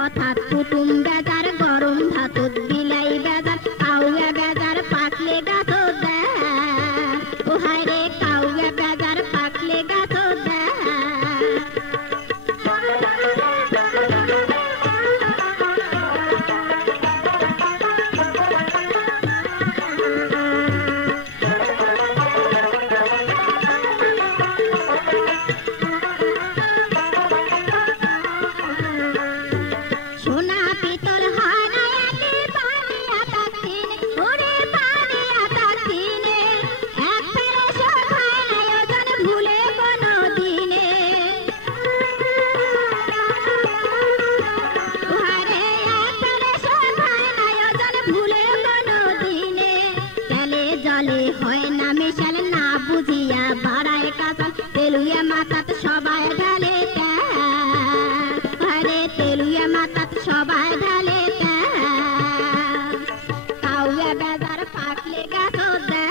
কথাত কুটুম বেজার গরম ভাতত বিলাই বেজার কাউয়া বেজার পাকলে গাছত দেয় ও হায় রে কাউয়া বেজার পাকলে গাছত দেয় তেলুয়া মাথাত সবাই ঢালে আরে তেলুয়া মাথাত সবাই ঢালে কাউয়া বেজার পাকলে গাছত দেয়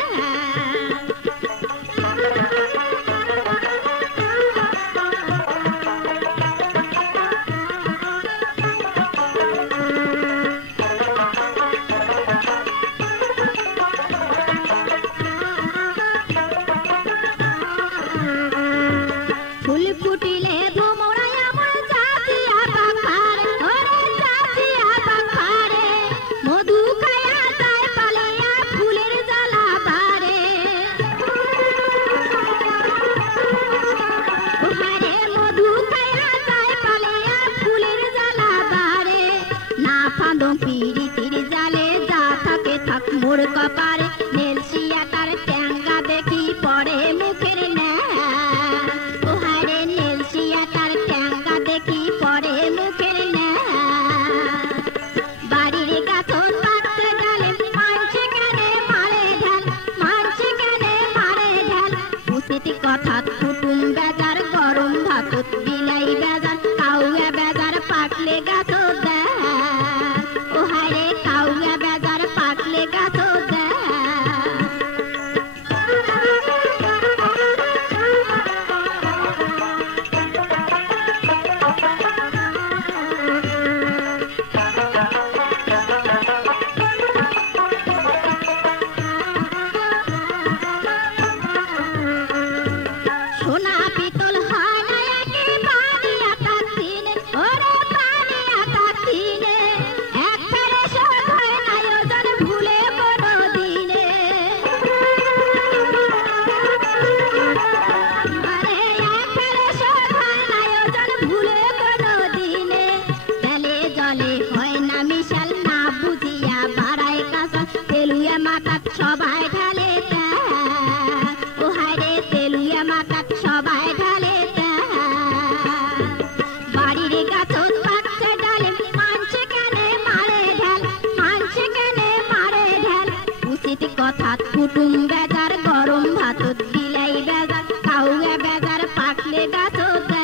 মোর কপারে নেলসিয়া তার ট্যাঙ্গা দেখি পরে মুখের ও হারে নেলসিয়া তার ট্যাঙ্গা দেখি পরে মুখের বাড়ির গাছন পাততে গেলে মানছে কানে মারে ঢাল মানছে কানে মারে ঢাল উচিতি কথা কুটুম বেজার গরম ভাতত বিলাই বেজার কাউয়া বেজার পাকলে গাছত দেয় ও হারে কাউয়া বেজার পাকলে গাছত সবাই ঢালে ও হায় রে তেলুয়া মাথাত সবাই ঢালে বাড়ির গাছত পাকছে ডালে মানছে কানে মারে ঢাল মানছে কানে মারে ঢাল উচিত কথা কুটুম বেজার গরম ভাতত বিলাই বেজার কাউয়া বেজার পাকলে গাছত